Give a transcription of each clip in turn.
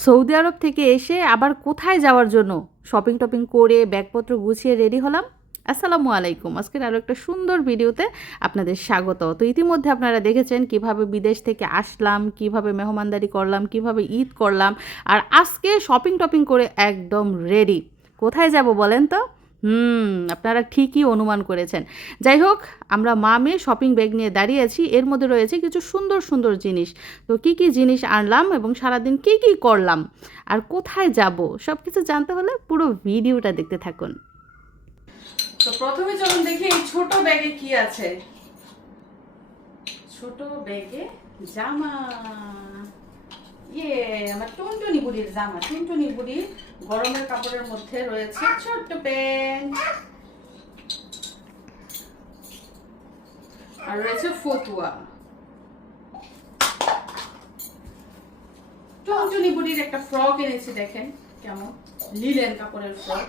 Saudi আরব থেকে এসে আবার কোথায় যাওয়ার জন্য শপিং টপিং করে ব্যাগপত্র গুছিয়ে রেডি হলাম। আসসালামু আলাইকুম, আজকের আরও একটা সুন্দর ভিডিওতে আপনাদের স্বাগত। তো ইতিমধ্যে আপনারা দেখেছেন কিভাবে বিদেশ থেকে আসলাম, কিভাবে মেহমানদারি করলাম, কিভাবে ঈদ করলাম, আর আজকে শপিং টপিং করে একদম রেডি। কোথায় যাব বলেন তো? আপনারা ঠিকই অনুমান করেছেন। যাই হোক, আমরা মা মেয়ে শপিং ব্যাগ নিয়ে দাঁড়িয়ে আছি। এর মধ্যে রয়েছে কিছু সুন্দর সুন্দর জিনিস। তো কি কি জিনিস আনলাম এবং সারাদিন কি কি করলাম আর কোথায় যাব সব কিছু জানতে হলে পুরো ভিডিওটা দেখতে থাকুন। তো প্রথমে চলুন দেখি এই ছোট ব্যাগে কি আছে। ছোট ব্যাগে জামা, আমার টুনটুনি বুড়ির জামা। টুনটুনি বুড়ির গরমের কাপড়ের মধ্যে রয়েছে ছোট্ট প্যান্ট, আর রয়েছে ফতুয়া। টুনটুনি বুড়ির একটা ফ্রক এনেছি, দেখেন কেমন লিলেন কাপড়ের ফ্রক।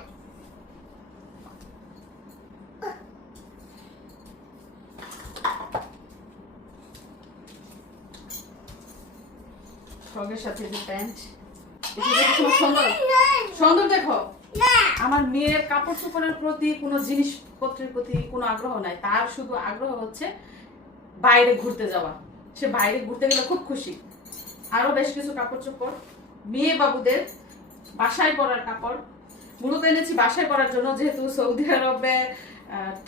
ফ্রকের সাথে যে প্যান্ট, সুন্দর সুন্দর। দেখো, আমার মেয়ের কাপড় চোপড়ের প্রতি কোনো জিনিসপত্রের প্রতি কোনো আগ্রহ নাই, তার শুধু আগ্রহ হচ্ছে বাইরে ঘুরতে যাওয়া। সে বাইরে ঘুরতে গেলে খুব খুশি। আরো বেশ কিছু কাপড় চোপড়, মেয়ে বাবুদের বাসায় পরার কাপড় মূলত এনেছি বাসায় পরার জন্য, যেহেতু সৌদি আরবে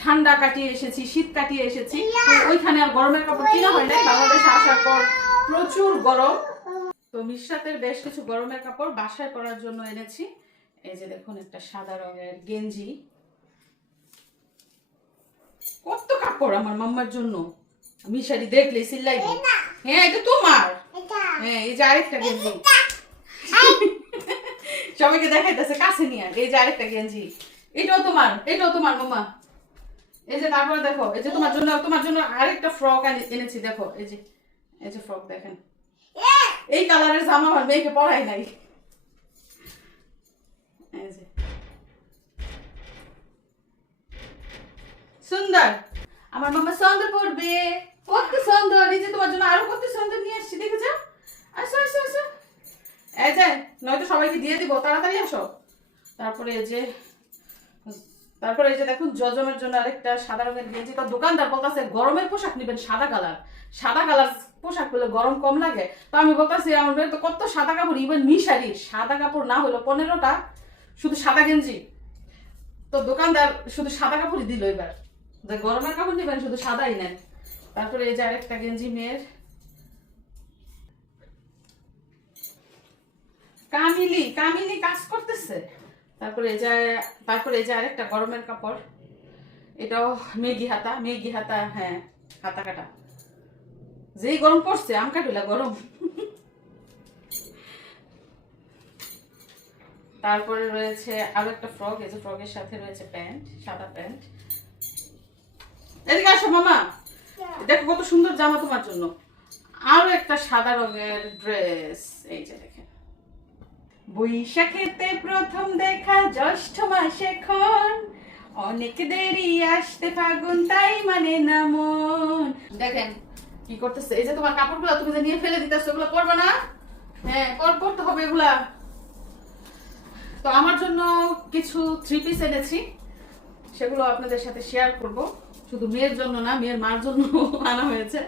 ঠান্ডা কাটিয়ে এসেছি, শীত কাটিয়ে এসেছি। ওইখানে আর গরমের কাপড় কিনা হয় না। বাংলাদেশে আসার পর প্রচুর গরম, তো মিশরাতের বেশ কিছু গরমের কাপড় বাসায় পরার জন্য এনেছি। এই যে দেখুন, একটা সাদা রঙের গেঞ্জি। কত কাপড় আমার মাম্মার জন্য, মিশারি দেখলে চিল্লাই। হ্যাঁ, এটা তোমার। হ্যাঁ, এই যে আরেকটা গেঞ্জি। সবাইকে দেখাইতেছে কাছে নিয়ে। এই যে আরেকটা গেঞ্জি, এটাও তোমার, এটাও তোমার মাম্মা। এই যে তারপরে দেখো, এই যে তোমার জন্য আরেকটা ফ্রক এনেছি। দেখো, এই যে ফ্রক দেখেন। এই কালারের জামা আমার মেয়েকে পরাই নাই। এই যে সুন্দর, আমার মামা সুন্দর পড়বে। কত সুন্দর! এই যে তোমার জন্য আরো কত সুন্দর নিয়ে আসছি, দেখে যাও। আসো আসো আসো, এই যে নয়তো সবাইকে দিয়ে দিব, তাড়াতাড়ি আসো। তারপরে এই যে দেখুন, জজমের জন্য আরেকটা সাদা রঙের গেঞ্জি। তো দোকানদার বলতেছে গরমের পোশাক নেবেন সাদা কালার পোশাক পেলে গরম কম লাগে। তো আমি বলতেছি আমার মেয়ের তো কত সাদা কাপড়, ইভেন মিশারির সাদা কাপড় না হলো 15টা, শুধু সাদা গেঞ্জি। তো দোকানদার শুধু সাদা কাপড়ই দিল এবার, যে গরমের কাপড় নেবেন শুধু সাদাই নেন। তারপরে এই যে আরেকটা গেঞ্জি মেয়ের, কামিনী কাজ করতেছে। তারপরে এই যে আরেকটা গরমের কাপড়, এটাও মেগি হাতা। হ্যাঁ, হাতা কাটা। যেই গরম পড়ছে, আম কাটুলা গরম। তারপরে রয়েছে আরো একটা ফ্রক। এই যে ফ্রকের সাথে রয়েছে প্যান্ট, সাদা প্যান্ট। এদিকে আসো মামা, দেখো কত সুন্দর জামা তোমার জন্য। আরো একটা সাদা রঙের ড্রেস। এই যে দেখেন, বৈশাখেতে প্রথম দেখা জ্যৈষ্ঠ মাস এখন, অনেক দেরি আসতে ফাগুন তাই মানে না মন। দেখেন কি করতেছে। এই যে তোমার কাপড়গুলো তুমি যে নিয়ে ফেলে দিতেছো, এগুলো পরবে না। হ্যাঁ, পরতে হবে এগুলা। তো আমার জন্য কিছু 3 পিস এনেছি, সেগুলো আপনাদের সাথে শেয়ার করব। শুধু মেয়ের জন্য না, মেয়ের মার জন্য আনা হয়েছে।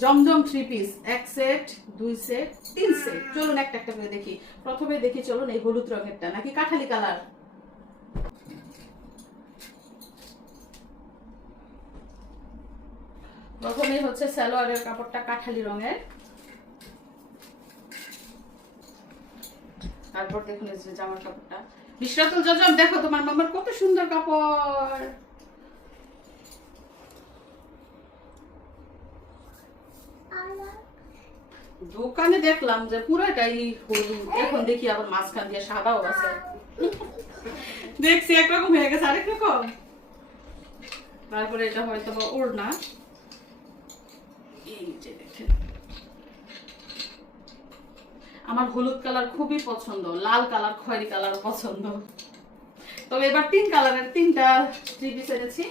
জমজম 3 পিস, 1 সেট, 2 সেট, 3 সেট। চলুন একটা একটা করে দেখি। প্রথমে দেখি চলুন এই হলুদ রঙেরটা, নাকি কাঠালি কালার। প্রথমেই হচ্ছে সালোয়ারের কাপড়টা কাঠালি রঙের। তারপর দেখুন এই যে জামার কাপড়টা। মিশরাতুল জজম, দেখো তোমার মামার কত সুন্দর কাপড়। দোকানে দেখলাম যে পুরাটাই হলুদ, এখন দেখি আবার মাঝখান দিয়ে সাদাও আছে। দেখছি একরকম হয়ে গেছে, আরেক রকম। তারপরে এটা হয়তো বা ওড়না। এই যে দেখেন, আমার হলুদ কালার খুবই পছন্দ, লাল কালার, খয়েরি কালার পছন্দ। তবে এবার 3 কালারের 3টা 3 পিস এনেছি।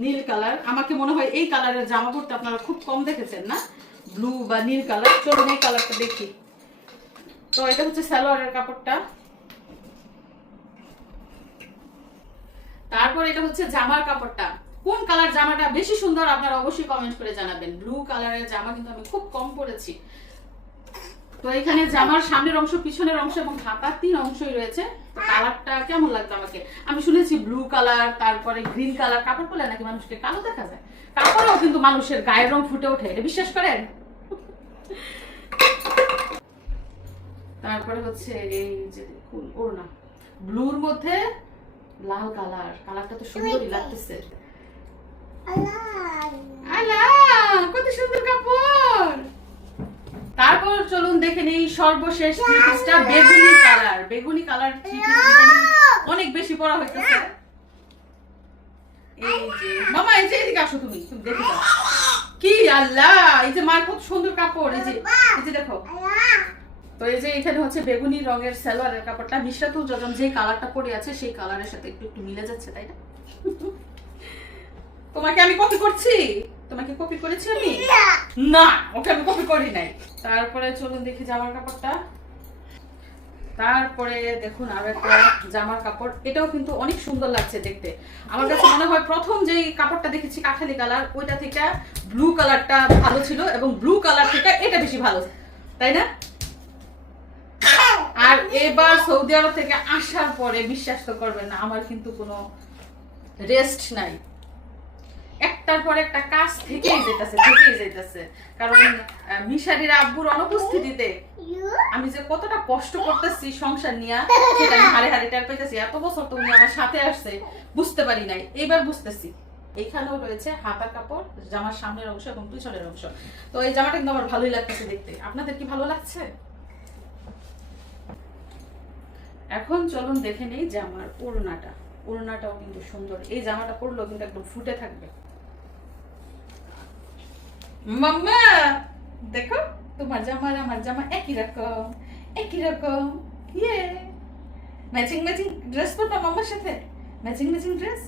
নীল কালার, আমাকে মনে হয় এই কালারের জামা পরতে আপনারা খুব কম দেখেছেন না, ব্লু বা নীল কালার। চলুন এই কালারটা দেখি। তো এটা হচ্ছে সালোয়ারের কাপড়টা। তারপর এটা হচ্ছে জামার কাপড়টা। কোন কালার জামাটা বেশি সুন্দর আপনারা অবশ্যই কমেন্ট করে জানাবেন। ব্লু কালারের জামা কিন্তু আমি খুব কম পরেছি। তো এখানে জামার সামনের অংশ, পিছনের অংশ এবং হাতার 3 অংশই রয়েছে। তো কালারটা কেমন লাগতো আমাকে? আমি শুনেছি ব্লু কালার, তারপরে গ্রিন কালার কাপড় পরলে নাকি মানুষকে কালো দেখা যায়। কাপড়েও কিন্তু মানুষের গায়ের রং ফুটে ওঠে, এটা বিশ্বাস করেন? তারপরে হচ্ছে এই যে দেখুন ওড়না, ব্লুর মধ্যে লাল কালার, কালারটা তো সুন্দরই লাগতেছে। কত সুন্দর কাপড়। তারপর চলুন দেখে নেই সর্বশেষ থ্রি পিসটা, বেগুনি কালার। বেগুনি কালার থ্রি পিস অনেক বেশি পরা হইতেছে। এই যে মামা, এই যে এদিকে আসো, তুমি তুমি দেখে দাও কি। আল্লাহ, এই যে মার কত সুন্দর কাপড়। এই যে দেখো। তো এই যে এখানে হচ্ছে বেগুনি রঙের সালোয়ারের কাপড়টা। মিশরাতুল যখন যে কালারটা পরে আছে সেই কালারের সাথে একটু একটু মিলে যাচ্ছে, তাই না? তোমাকে আমি কপি করছি? তোমাকে কপি করেছি আমি? না, ওকে আমি কপি করি নাই। তারপরে চলুন দেখি জামার কাপড়টা। তারপরে দেখুন আর একটা জামার কাপড়, এটাও কিন্তু অনেক সুন্দর লাগছে দেখতে। আমার কাছে মনে হয় প্রথম যেই কাপড়টা দেখেছি কাঠালি কালার, ওইটা থেকে ব্লু কালারটা ভালো ছিল এবং ব্লু কালার থেকে এটা বেশি ভালো, তাই না? আর এবার সৌদি আরব থেকে আসার পরে বিশ্বাস তো করবেন না, আমার কিন্তু কোনো রেস্ট নাই। একটার পর একটা কাজ থেকেই যেতেছে। কারণ মিশারির আব্বুর অনুপস্থিতিতে আমি যে কতটা কষ্ট করতেছি সংসার নিয়ে, সেটা আমি হাড়ে হাড়ে টের পাইতেছি। এত বছর তো উনি আমার সাথে আসছে, বুঝতে পারি নাই, এইবার বুঝতেছি। এখানেও রয়েছে হাতার কাপড়, জামার সামনের অংশ এবং পিছনের অংশ। তো এই জামাটা কিন্তু আমার ভালোই লাগতেছে দেখতে। আপনাদের কি ভালো লাগছে? এখন চলুন দেখে নেই জামার ওড়নাটা। ওড়নাটাও কিন্তু সুন্দর। এই জামাটা পরলেও কিন্তু একদম ফুটে থাকবে। মাম্মা দেখো, তোমার জামা আর আমার জামা একই রকম। ইয়ে ম্যাচিং ড্রেস পরবা মাম্মার সাথে, ম্যাচিং ড্রেস।